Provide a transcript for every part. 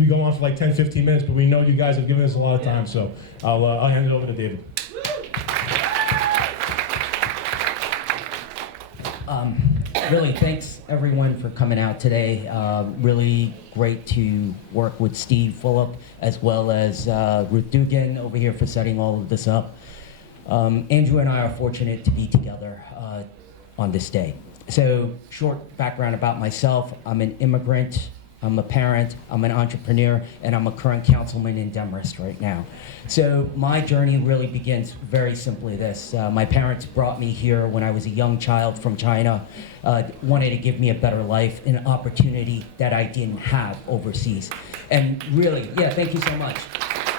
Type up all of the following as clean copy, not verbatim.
We go on for like 10, 15 minutes, but we know you guys have given us a lot of time, so I'll hand it over to David. Really, thanks everyone for coming out today. Really great to work with Steve Fulup as well as Ruth Dugan over here for setting all of this up. Andrew and I are fortunate to be together on this day. So, short background about myself. I'm an immigrant, I'm a parent, I'm an entrepreneur, and I'm a current councilman in Demarest right now. So my journey really begins very simply this. My parents brought me here when I was a young child from China, wanted to give me a better life, an opportunity that I didn't have overseas. And really, yeah, thank you so much.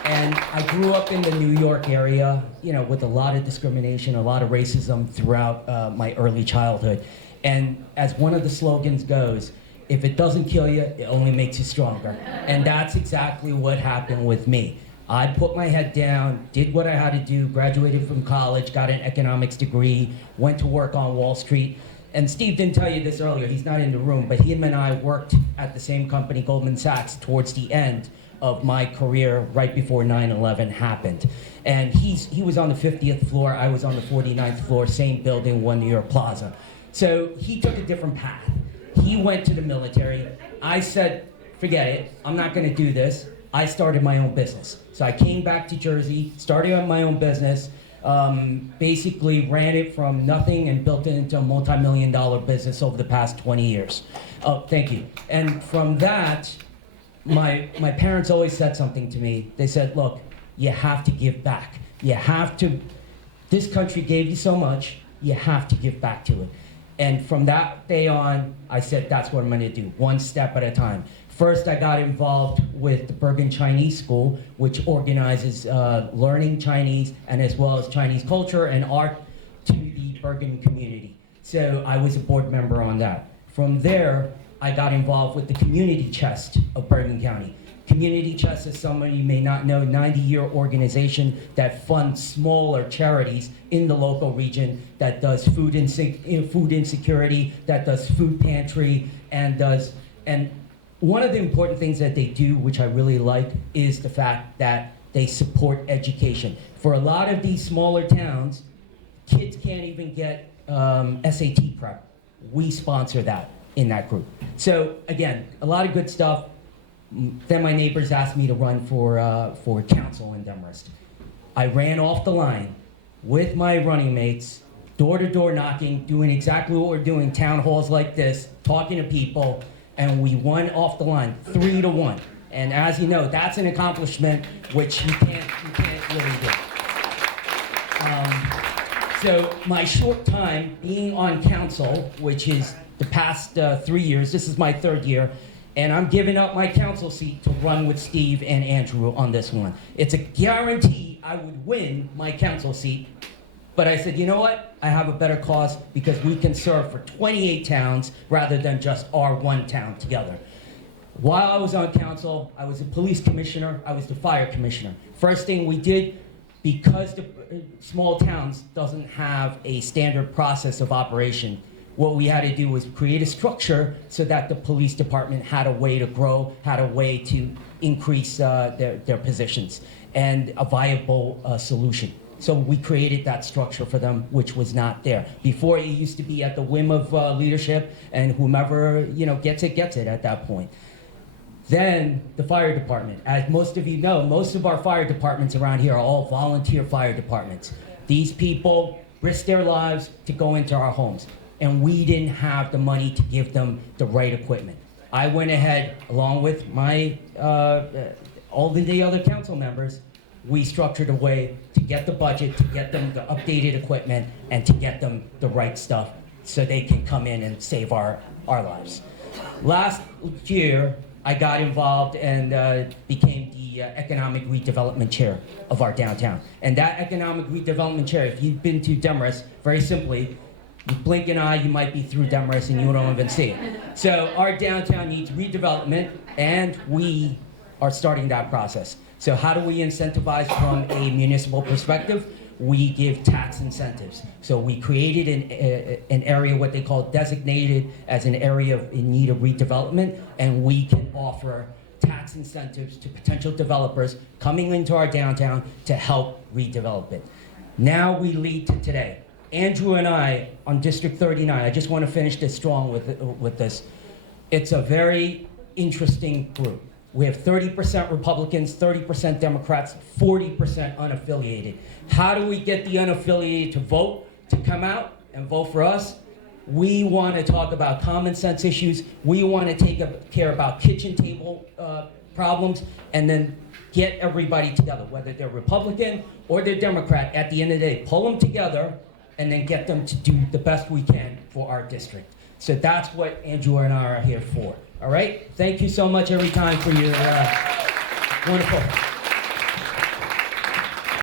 And I grew up in the New York area, you know, with a lot of discrimination, a lot of racism throughout my early childhood. And as one of the slogans goes, if it doesn't kill you, it only makes you stronger. And that's exactly what happened with me. I put my head down, did what I had to do, graduated from college, got an economics degree, went to work on Wall Street. And Steve didn't tell you this earlier, he's not in the room, but him and I worked at the same company, Goldman Sachs, towards the end of my career right before 9/11 happened. And he was on the 50th floor, I was on the 49th floor, same building, One New York Plaza. So he took a different path. He went to the military. I said, forget it, I'm not gonna do this. I started my own business. So I came back to Jersey, started on my own business, basically ran it from nothing and built it into a multi-million-dollar business over the past 20 years. Oh, thank you. And from that, my parents always said something to me. They said, look, you have to give back. You have to, this country gave you so much, you have to give back to it. And from that day on, I said, that's what I'm gonna do, one step at a time. First, I got involved with the Bergen Chinese School, which organizes learning Chinese and as well as Chinese culture and art to the Bergen community. So I was a board member on that. From there, I got involved with the Community Chest of Bergen County. Community Chest, as some of you may not know, 90-year organization that funds smaller charities in the local region that does food insecurity, that does food pantry, and one of the important things that they do, which I really like, is the fact that they support education. For a lot of these smaller towns, kids can't even get SAT prep. We sponsor that in that group. So again, a lot of good stuff. Then my neighbors asked me to run for council in Demarest. I ran off the line with my running mates, door-to-door knocking, doing exactly what we're doing, town halls like this, talking to people, and we won off the line, 3-1. And as you know, that's an accomplishment which you can't really do. So my short time being on council, which is the past 3 years, this is my third year, and I'm giving up my council seat to run with Steve and Andrew on this one. It's a guarantee I would win my council seat, but I said, you know what? I have a better cause because we can serve for 28 towns rather than just our one town together. While I was on council, I was the police commissioner, I was the fire commissioner. First thing we did, because the small towns doesn't have a standard process of operation, what we had to do was create a structure so that the police department had a way to grow, had a way to increase their positions, and a viable solution. So we created that structure for them, which was not there. Before, it used to be at the whim of leadership, and whomever gets it at that point. Then the fire department. As most of you know, most of our fire departments around here are all volunteer fire departments. These people risk their lives to go into our homes, and we didn't have the money to give them the right equipment. I went ahead, along with my all the other council members, we structured a way to get the budget, to get them the updated equipment, and to get them the right stuff so they can come in and save our lives. Last year, I got involved and became the economic redevelopment chair of our downtown. And that economic redevelopment chair, if you've been to Demarest, very simply, you blink an eye, you might be through Demarest and you don't even see it. So our downtown needs redevelopment, and we are starting that process. So how do we incentivize from a municipal perspective? We give tax incentives. So we created an area, what they call designated as an area in need of redevelopment, and we can offer tax incentives to potential developers coming into our downtown to help redevelop it. Now we lead to today. Andrew and I on District 39, I just want to finish this strong with this. It's a very interesting group. We have 30% Republicans, 30% Democrats, 40% unaffiliated. How do we get the unaffiliated to vote, to come out and vote for us? We want to talk about common sense issues. We want to take care about kitchen table problems, and then get everybody together, whether they're Republican or they're Democrat. At the end of the day, pull them together and then get them to do the best we can for our district. So that's what Andrew and I are here for. All right? Thank you so much every time for your wonderful.